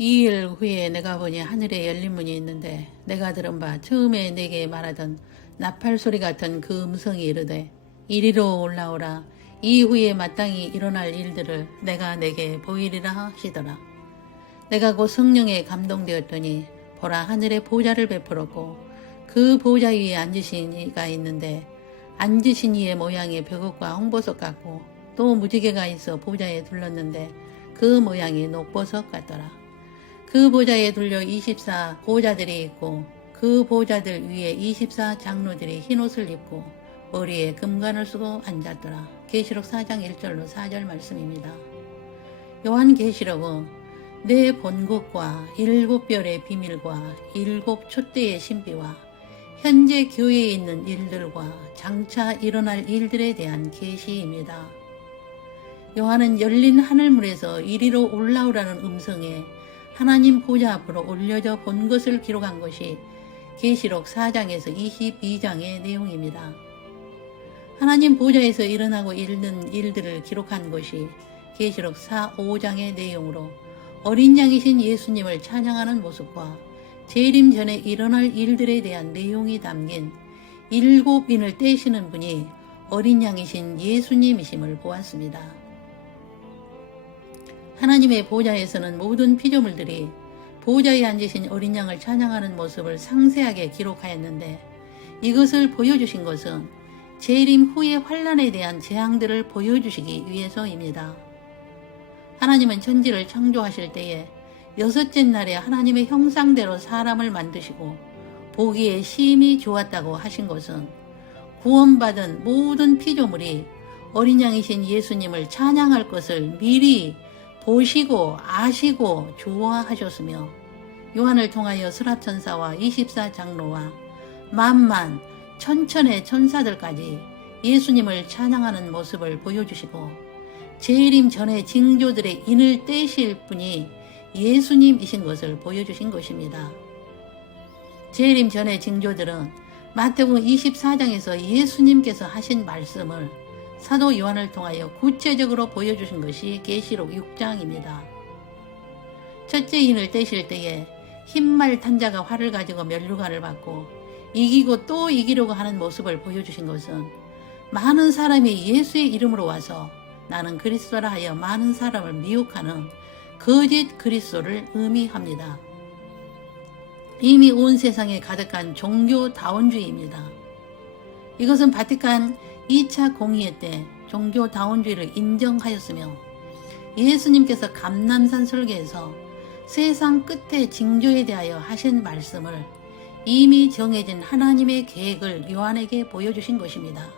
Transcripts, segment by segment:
2일 후에 내가 보니 하늘에 열린 문이 있는데 내가 들은 바 처음에 내게 말하던 나팔 소리 같은 그 음성이 이르되 이리로 올라오라. 이후에 마땅히 일어날 일들을 내가 내게 보이리라 하시더라. 내가 곧 성령에 감동되었더니 보라, 하늘에 보좌를 베풀었고 그 보좌 위에 앉으신 이가 있는데 앉으신 이의 모양이 벽옷과 홍보석 같고 또 무지개가 있어 보좌에 둘렀는데 그 모양이 녹보석 같더라. 그 보좌에 둘려 24 보좌들이 있고 그 보좌들 위에 24 장로들이 흰옷을 입고 머리에 금관을 쓰고 앉았더라. 계시록 4장 1절로 4절 말씀입니다. 요한계시록은 내 본 것과 7별의 비밀과 7 촛대의 신비와 현재 교회에 있는 일들과 장차 일어날 일들에 대한 계시입니다. 요한은 열린 하늘문에서 이리로 올라오라는 음성에 하나님 보좌 앞으로 올려져 본 것을 기록한 것이 계시록 4장에서 22장의 내용입니다. 하나님 보좌에서 일어나고 있는 일들을 기록한 것이 계시록 4, 5장의 내용으로 어린 양이신 예수님을 찬양하는 모습과 재림 전에 일어날 일들에 대한 내용이 담긴 7인을 떼시는 분이 어린 양이신 예수님이심을 보았습니다. 하나님의 보좌에서는 모든 피조물들이 보좌에 앉으신 어린 양을 찬양하는 모습을 상세하게 기록하였는데 이것을 보여주신 것은 재림 후의 환란에 대한 재앙들을 보여주시기 위해서입니다. 하나님은 천지를 창조하실 때에 6째 날에 하나님의 형상대로 사람을 만드시고 보기에 심히 좋았다고 하신 것은 구원받은 모든 피조물이 어린 양이신 예수님을 찬양할 것을 미리 보시고 아시고 좋아하셨으며 요한을 통하여 스라천사와 24 장로와 만만 천천의 천사들까지 예수님을 찬양하는 모습을 보여주시고 재림 전에 징조들의 인을 떼실 분이 예수님이신 것을 보여주신 것입니다. 재림 전의 징조들은 마태복음 24장에서 예수님께서 하신 말씀을 사도 요한을 통하여 구체적으로 보여주신 것이 계시록 6장입니다. 첫째 인을 떼실 때에 흰말 탄자가 활을 가지고 면류관을 받고 이기고 또 이기려고 하는 모습을 보여주신 것은 많은 사람이 예수의 이름으로 와서 나는 그리스도라 하여 많은 사람을 미혹하는 거짓 그리스도를 의미합니다. 이미 온 세상에 가득한 종교다원주의입니다. 이것은 바티칸 2차 공의회 때 종교다원주의를 인정하였으며 예수님께서 감람산 설교에서 세상 끝의 징조에 대하여 하신 말씀을 이미 정해진 하나님의 계획을 요한에게 보여주신 것입니다.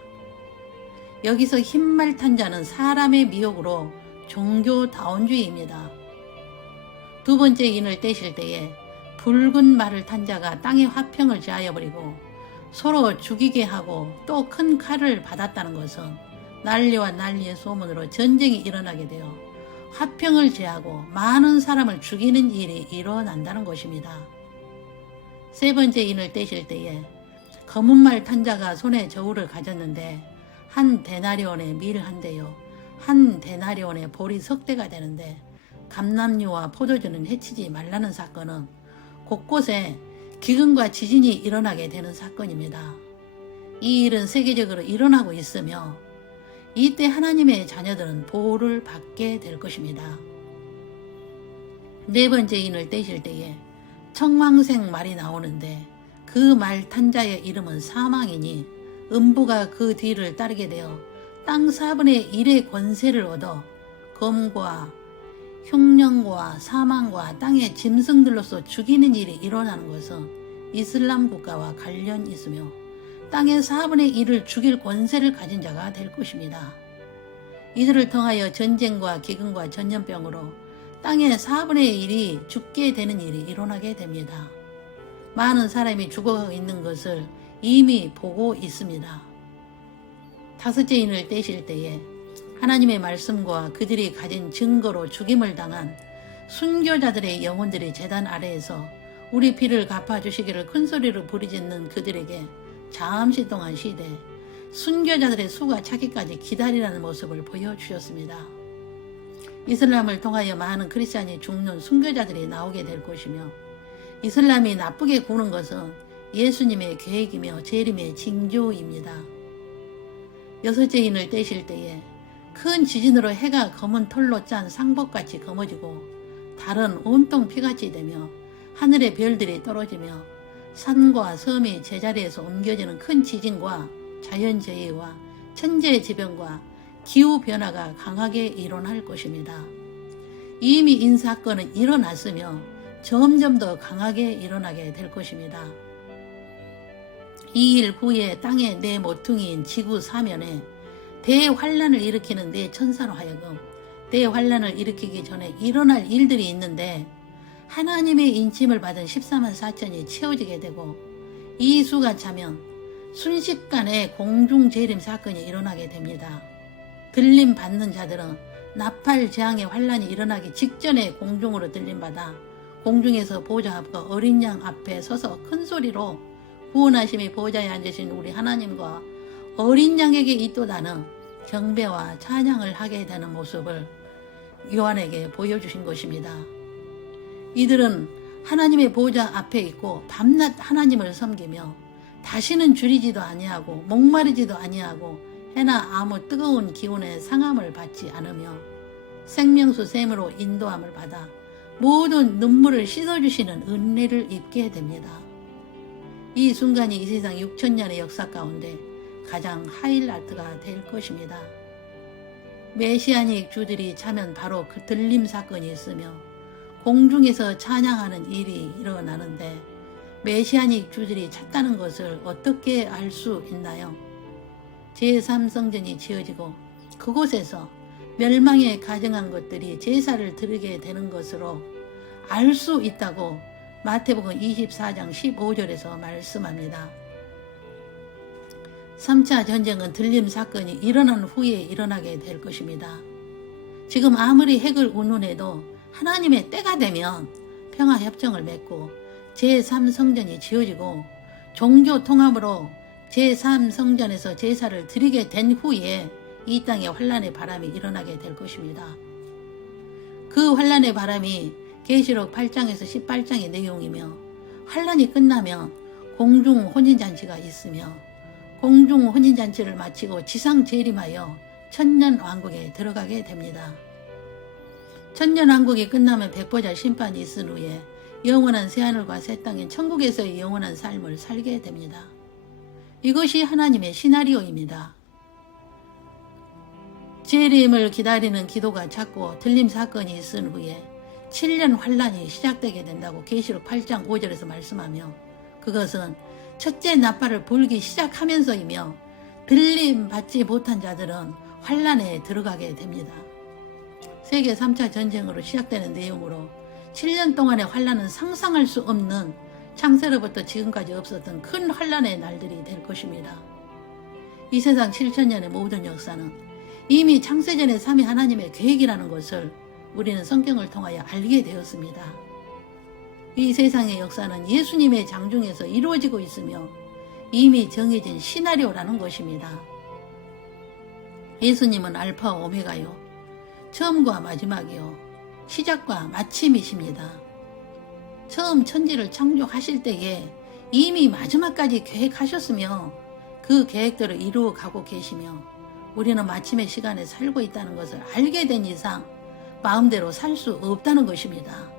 여기서 흰말 탄자는 사람의 미혹으로 종교다원주의입니다. 두 번째 인을 떼실 때에 붉은 말을 탄 자가 땅에 화평을 제하여 버리고 서로 죽이게 하고 또 큰 칼을 받았다는 것은 난리와 난리의 소문으로 전쟁이 일어나게 되어 화평을 제하고 많은 사람을 죽이는 일이 일어난다는 것입니다. 세 번째 인을 떼실 때에 검은 말 탄 자가 손에 저울을 가졌는데 한 데나리온의 밀 한 대요, 한 데나리온의 보리 석 대가 되는데 감람류와 포도주는 해치지 말라는 사건은 곳곳에 기근과 지진이 일어나게 되는 사건입니다. 이 일은 세계적으로 일어나고 있으며 이때 하나님의 자녀들은 보호를 받게 될 것입니다. 네 번째 인을 떼실 때에 청황색 말이 나오는데 그 말 탄 자의 이름은 사망이니 음부가 그 뒤를 따르게 되어 땅 4분의 1의 권세를 얻어 검과 흉령과 사망과 땅의 짐승들로서 죽이는 일이 일어나는 것은 이슬람 국가와 관련이 있으며 땅의 4분의 1을 죽일 권세를 가진 자가 될 것입니다. 이들을 통하여 전쟁과 기근과 전염병으로 땅의 4분의 1이 죽게 되는 일이 일어나게 됩니다. 많은 사람이 죽어가고 있는 것을 이미 보고 있습니다. 다섯째 인을 떼실 때에 하나님의 말씀과 그들이 가진 증거로 죽임을 당한 순교자들의 영혼들이 제단 아래에서 우리 피를 갚아주시기를 큰소리로 부르짖는 그들에게 잠시 동안 쉬되 순교자들의 수가 차기까지 기다리라는 모습을 보여주셨습니다. 이슬람을 통하여 많은 크리스찬이 죽는 순교자들이 나오게 될 것이며, 이슬람이 나쁘게 구는 것은 예수님의 계획이며 재림의 징조입니다. 여섯째 인을 떼실 때에 큰 지진으로 해가 검은 털로 짠 상복같이 검어지고 달은 온통 피같이 되며 하늘의 별들이 떨어지며 산과 섬이 제자리에서 옮겨지는 큰 지진과 자연재해와 천재지변과 기후변화가 강하게 일어날 것입니다. 이미 인사건은 일어났으며 점점 더 강하게 일어나게 될 것입니다. 이 일 후에 땅의 내 모퉁이인 지구 사면에 대환란을 일으키는 내 천사로 하여금 대환란을 일으키기 전에 일어날 일들이 있는데, 하나님의 인침을 받은 14만 4천이 채워지게 되고 이 수가 차면 순식간에 공중재림 사건이 일어나게 됩니다. 들림 받는 자들은 나팔 재앙의 환란이 일어나기 직전에 공중으로 들림받아 공중에서 보좌 앞과 어린 양 앞에 서서 큰 소리로 구원하심의 보좌에 앉으신 우리 하나님과 어린 양에게 있도다는 경배와 찬양을 하게 되는 모습을 요한에게 보여주신 것입니다. 이들은 하나님의 보좌 앞에 있고 밤낮 하나님을 섬기며 다시는 줄이지도 아니하고 목마르지도 아니하고 해나 아무 뜨거운 기운의 상함을 받지 않으며 생명수 샘으로 인도함을 받아 모든 눈물을 씻어주시는 은혜를 입게 됩니다. 이 순간이 이 세상 6천년의 역사 가운데 가장 하이라이트가 될 것입니다. 메시아닉 주들이 차면 바로 그 들림 사건이 있으며 공중에서 찬양하는 일이 일어나는데, 메시아닉 주들이 찼다는 것을 어떻게 알 수 있나요? 제3성전이 지어지고 그곳에서 멸망에 가증한 것들이 제사를 드리게 되는 것으로 알 수 있다고 마태복음 24장 15절에서 말씀합니다. 3차 전쟁은 들림 사건이 일어난 후에 일어나게 될 것입니다. 지금 아무리 핵을 운운해도 하나님의 때가 되면 평화협정을 맺고 제3성전이 지어지고 종교통합으로 제3성전에서 제사를 드리게 된 후에 이 땅에 환란의 바람이 일어나게 될 것입니다. 그 환란의 바람이 계시록 8장에서 18장의 내용이며, 환란이 끝나면 공중 혼인잔치가 있으며 공중 혼인잔치를 마치고 지상 재림하여 천년왕국에 들어가게 됩니다. 천년왕국이 끝나면 백보자 심판이 있은 후에 영원한 새하늘과 새 땅인 천국에서의 영원한 삶을 살게 됩니다. 이것이 하나님의 시나리오입니다. 재림을 기다리는 기도가 잦고 들림 사건이 있은 후에 7년 환란이 시작되게 된다고 계시록 8장 5절에서 말씀하며, 그것은 첫째 나팔을 불기 시작하면서이며 들림 받지 못한 자들은 환란에 들어가게 됩니다. 세계 3차 전쟁으로 시작되는 내용으로 7년 동안의 환란은 상상할 수 없는 창세로부터 지금까지 없었던 큰 환란의 날들이 될 것입니다. 이 세상 7천년의 모든 역사는 이미 창세전의 삼위 하나님의 계획이라는 것을 우리는 성경을 통하여 알게 되었습니다. 이 세상의 역사는 예수님의 장중에서 이루어지고 있으며 이미 정해진 시나리오라는 것입니다. 예수님은 알파와 오메가요, 처음과 마지막이요, 시작과 마침이십니다. 처음 천지를 창조하실 때에 이미 마지막까지 계획하셨으며 그 계획대로 이루어가고 계시며, 우리는 마침의 시간에 살고 있다는 것을 알게 된 이상 마음대로 살 수 없다는 것입니다.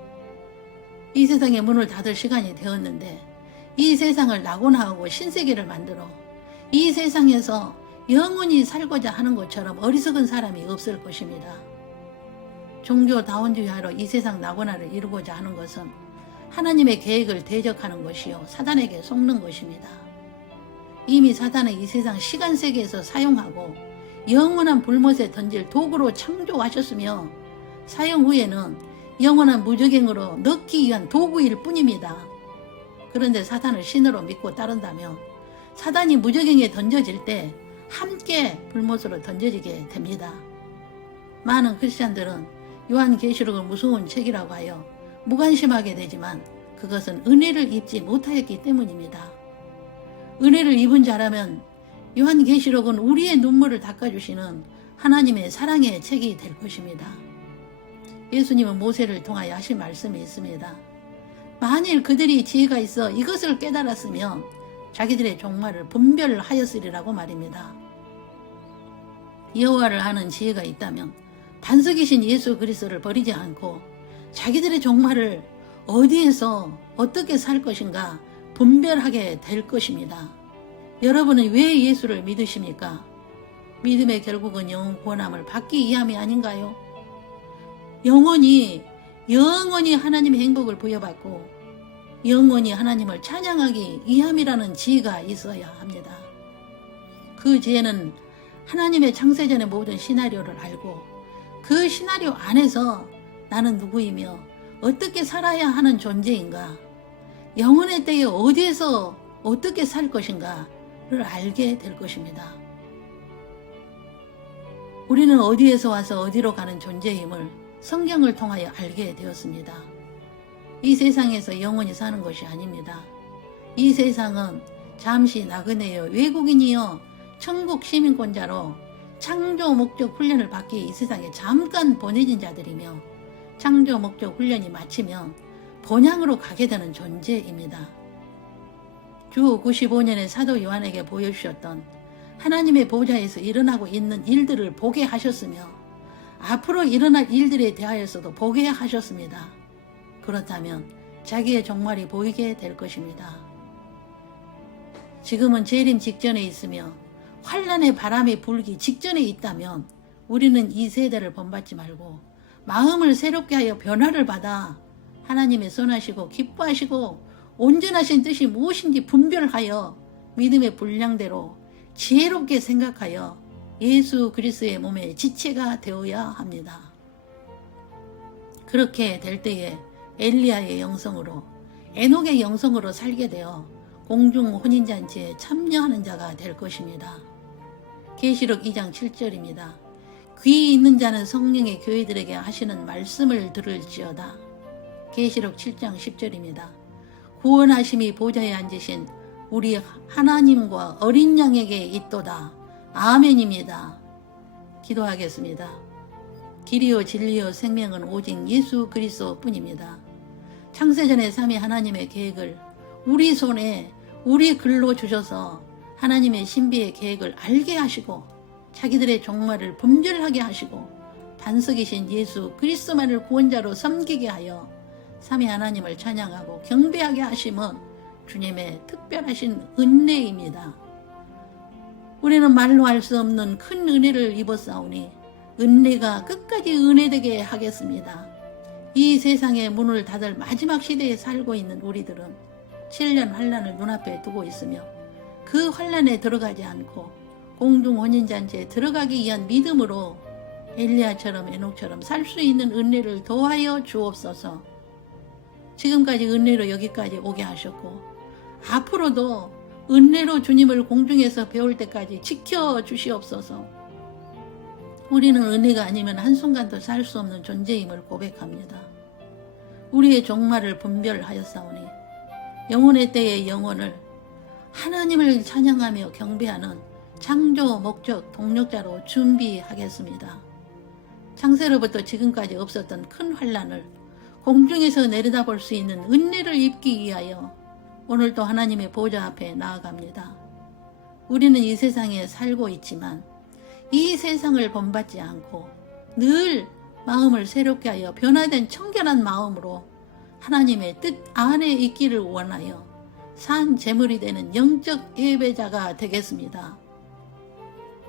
이 세상의 문을 닫을 시간이 되었는데 이 세상을 낙원화하고 신세계를 만들어 이 세상에서 영원히 살고자 하는 것처럼 어리석은 사람이 없을 것입니다. 종교다원주의하러 이 세상 낙원화를 이루고자 하는 것은 하나님의 계획을 대적하는 것이요, 사단에게 속는 것입니다. 이미 사단은 이 세상 시간세계에서 사용하고 영원한 불못에 던질 도구로 창조하셨으며 사용 후에는 영원한 무적행으로 넣기 위한 도구일 뿐입니다. 그런데 사단을 신으로 믿고 따른다면 사단이 무적행에 던져질 때 함께 불못으로 던져지게 됩니다. 많은 크리스찬들은 요한계시록을 무서운 책이라고 하여 무관심하게 되지만 그것은 은혜를 입지 못하였기 때문입니다. 은혜를 입은 자라면 요한계시록은 우리의 눈물을 닦아주시는 하나님의 사랑의 책이 될 것입니다. 예수님은 모세를 통하여 하신 말씀이 있습니다. 만일 그들이 지혜가 있어 이것을 깨달았으면 자기들의 종말을 분별하였으리라고 말입니다. 여호와를 아는 지혜가 있다면 반석이신 예수 그리스도를 버리지 않고 자기들의 종말을 어디에서 어떻게 살 것인가 분별하게 될 것입니다. 여러분은 왜 예수를 믿으십니까? 믿음의 결국은 영원 구원함을 받기 위함이 아닌가요? 영원히 하나님의 행복을 부여받고 영원히 하나님을 찬양하기 위함이라는 지혜가 있어야 합니다. 그 지혜는 하나님의 창세전의 모든 시나리오를 알고 그 시나리오 안에서 나는 누구이며 어떻게 살아야 하는 존재인가, 영원의 때에 어디에서 어떻게 살 것인가를 알게 될 것입니다. 우리는 어디에서 와서 어디로 가는 존재임을 성경을 통하여 알게 되었습니다. 이 세상에서 영원히 사는 것이 아닙니다. 이 세상은 잠시 나그네여 외국인이여 천국 시민권자로 창조 목적 훈련을 받기 이 세상에 잠깐 보내진 자들이며 창조 목적 훈련이 마치면 본향으로 가게 되는 존재입니다. 주 95년에 사도 요한에게 보여주셨던 하나님의 보좌에서 일어나고 있는 일들을 보게 하셨으며 앞으로 일어날 일들에 대하여서도 보게 하셨습니다. 그렇다면 자기의 종말이 보이게 될 것입니다. 지금은 재림 직전에 있으며 환란의 바람이 불기 직전에 있다면 우리는 이 세대를 본받지 말고 마음을 새롭게 하여 변화를 받아 하나님의 선하시고 기뻐하시고 온전하신 뜻이 무엇인지 분별하여 믿음의 분량대로 지혜롭게 생각하여 예수 그리스도의 몸의 지체가 되어야 합니다. 그렇게 될 때에 엘리야의 영성으로 에녹의 영성으로 살게 되어 공중 혼인잔치에 참여하는 자가 될 것입니다. 계시록 2장 7절입니다. 귀 있는 자는 성령의 교회들에게 하시는 말씀을 들을지어다. 계시록 7장 10절입니다. 구원하심이 보좌에 앉으신 우리 하나님과 어린 양에게 있도다. 아멘입니다. 기도하겠습니다. 길이요 진리요 생명은 오직 예수 그리스도 뿐입니다. 창세전의 삼위 하나님의 계획을 우리 손에 우리 글로 주셔서 하나님의 신비의 계획을 알게 하시고 자기들의 종말을 분별하게 하시고 반석이신 예수 그리스도만을 구원자로 섬기게 하여 삼위 하나님을 찬양하고 경배하게 하심은 주님의 특별하신 은혜입니다. 우리는 말로 할 수 없는 큰 은혜를 입었사오니 은혜가 끝까지 은혜되게 하겠습니다. 이 세상의 문을 닫을 마지막 시대에 살고 있는 우리들은 7년 환란을 눈앞에 두고 있으며 그 환란에 들어가지 않고 공중 혼인잔치에 들어가기 위한 믿음으로 엘리야처럼 에녹처럼 살 수 있는 은혜를 더하여 주옵소서. 지금까지 은혜로 여기까지 오게 하셨고 앞으로도 은혜로 주님을 공중에서 배울 때까지 지켜주시옵소서. 우리는 은혜가 아니면 한순간도 살 수 없는 존재임을 고백합니다. 우리의 종말을 분별하였사오니 영혼의 때의 영혼을 하나님을 찬양하며 경배하는 창조 목적 동력자로 준비하겠습니다. 창세로부터 지금까지 없었던 큰 환란을 공중에서 내려다볼 수 있는 은혜를 입기 위하여 오늘도 하나님의 보좌 앞에 나아갑니다. 우리는 이 세상에 살고 있지만 이 세상을 본받지 않고 늘 마음을 새롭게 하여 변화된 청결한 마음으로 하나님의 뜻 안에 있기를 원하여 산 제물이 되는 영적 예배자가 되겠습니다.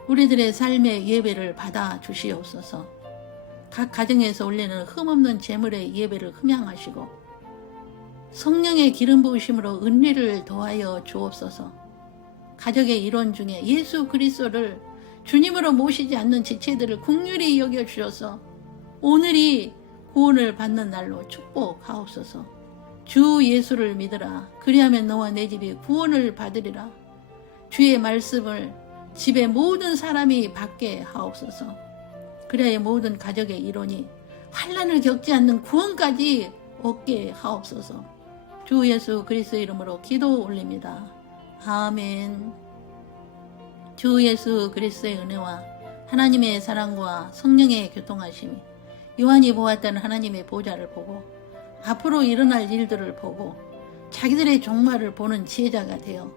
우리들의 삶의 예배를 받아 주시옵소서. 각 가정에서 올리는 흠없는 제물의 예배를 흠양하시고 성령의 기름 부으심으로 은혜를 더하여 주옵소서. 가족의 일원 중에 예수 그리스도를 주님으로 모시지 않는 지체들을 긍휼히 여겨주셔서 오늘이 구원을 받는 날로 축복하옵소서. 주 예수를 믿으라. 그리하면 너와 내 집이 구원을 받으리라. 주의 말씀을 집의 모든 사람이 받게 하옵소서. 그래야 모든 가족의 일원이 환난을 겪지 않는 구원까지 얻게 하옵소서. 주 예수 그리스도 이름으로 기도 올립니다. 아멘. 주 예수 그리스도의 은혜와 하나님의 사랑과 성령의 교통하심이 요한이 보았던 하나님의 보좌를 보고 앞으로 일어날 일들을 보고 자기들의 종말을 보는 지혜자가 되어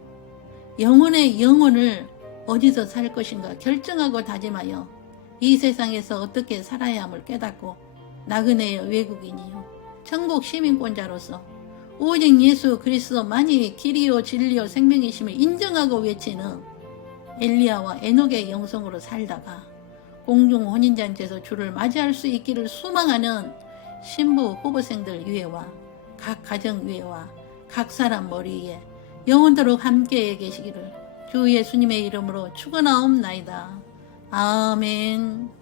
영혼의 영혼을 어디서 살 것인가 결정하고 다짐하여 이 세상에서 어떻게 살아야 함을 깨닫고 나그네의 외국인이요 천국 시민권자로서 오직 예수 그리스도만이 길이요 진리요 생명이심을 인정하고 외치는 엘리야와 에녹의 영성으로 살다가 공중 혼인잔치에서 주를 맞이할 수 있기를 소망하는 신부 후보생들 위에와 각 가정 위에와 각 사람 머리 위에 영원토록 함께 계시기를 주 예수님의 이름으로 축원하옵나이다. 아멘.